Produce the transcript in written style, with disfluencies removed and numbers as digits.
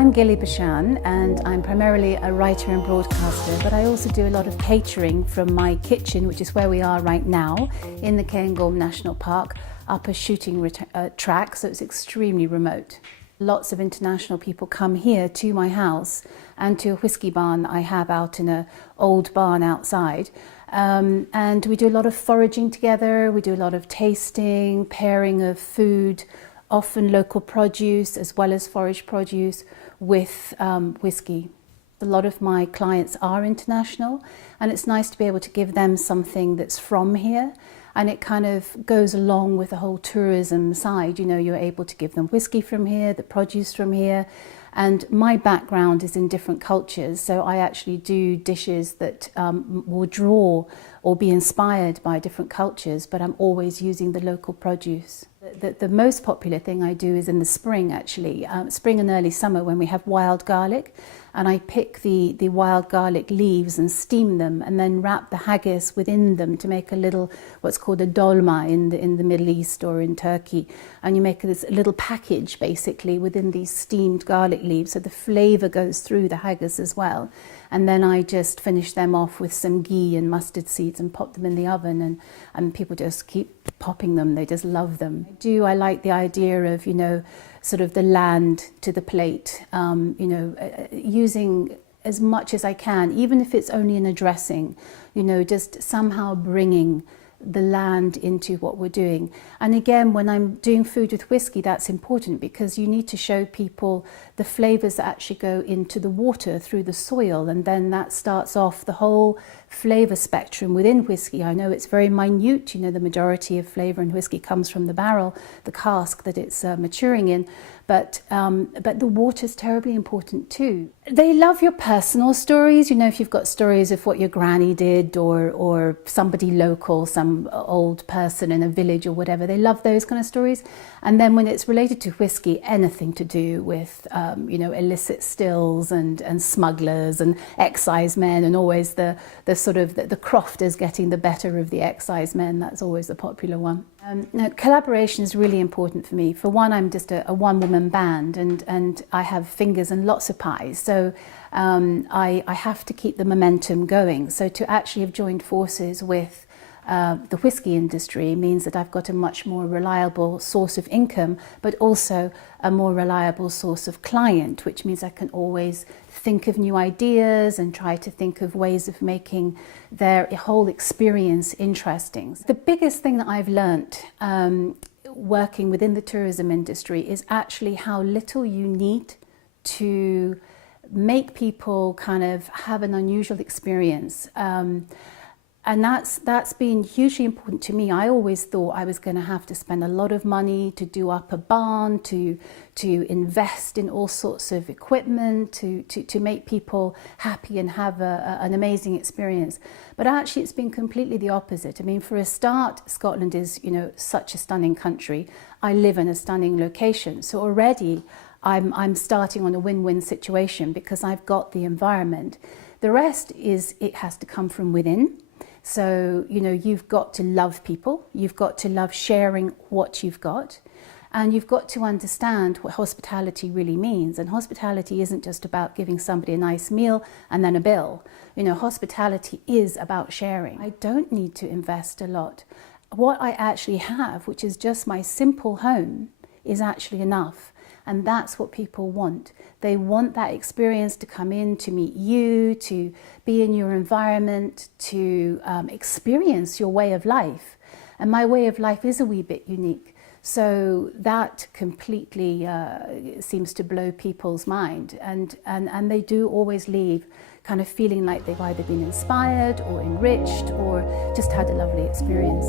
I'm Ghillie Basan and I'm primarily a writer and broadcaster, but I also do a lot of catering from my kitchen, which is where we are right now, in the Cairngorms National Park, up a shooting track, so it's extremely remote. Lots of international people come here to my house and to a whiskey barn I have out in an old barn outside. And we do a lot of foraging together, we do a lot of tasting, pairing of food, often local produce as well as forage produce with whiskey. A lot of my clients are international, and it's nice to be able to give them something that's from here, and it kind of goes along with the whole tourism side. You know, you're able to give them whiskey from here, the produce from here, and my background is in different cultures, so I actually do dishes that will draw or be inspired by different cultures, but I'm always using the local produce. The most popular thing I do is in the spring, actually, spring and early summer, when we have wild garlic, and I pick the wild garlic leaves and steam them and then wrap the haggis within them to make a little, what's called a dolma in the Middle East or in Turkey, and you make this little package basically within these steamed garlic leaves, so the flavour goes through the haggis as well, and then I just finish them off with some ghee and mustard seeds and pop them in the oven, and people just keep popping them, they just love them. I like the idea of, you know, sort of the land to the plate, you know, using as much as I can, even if it's only in a dressing, you know, just somehow bringing the land into what we're doing. And again, when I'm doing food with whiskey, that's important because you need to show people the flavours that actually go into the water through the soil, and then that starts off the whole flavour spectrum within whiskey. I know it's very minute, you know, the majority of flavour in whiskey comes from the barrel, the cask that it's maturing in, but the water is terribly important too. They love your personal stories, you know, if you've got stories of what your granny did or somebody local, some old person in a village or whatever, they love those kind of stories. And then when it's related to whiskey, anything to do with, you know, illicit stills and smugglers and excise men, and always the sort of the crofters getting the better of the excise men, that's always a popular one. Now, collaboration is really important for me. For one, I'm just a one-woman band, and I have fingers and lots of pies, so I have to keep the momentum going. So to actually have joined forces with the whiskey industry means that I've got a much more reliable source of income, but also a more reliable source of client, which means I can always think of new ideas and try to think of ways of making their whole experience interesting. The biggest thing that I've learnt working within the tourism industry is actually how little you need to make people kind of have an unusual experience. And that's been hugely important to me. I always thought I was going to have to spend a lot of money to do up a barn, to invest in all sorts of equipment, to make people happy and have an amazing experience. But actually it's been completely the opposite. I mean, for a start, Scotland is, you know, such a stunning country. I live in a stunning location. So already I'm starting on a win-win situation because I've got the environment. The rest is, it has to come from within. So, you know, you've got to love people, you've got to love sharing what you've got, and you've got to understand what hospitality really means. And hospitality isn't just about giving somebody a nice meal and then a bill. You know, hospitality is about sharing. I don't need to invest a lot. What I actually have, which is just my simple home, is actually enough. And that's what people want. They want that experience to come in, to meet you, to be in your environment, to experience your way of life. And my way of life is a wee bit unique. So that completely seems to blow people's mind. And they do always leave kind of feeling like they've either been inspired or enriched or just had a lovely experience.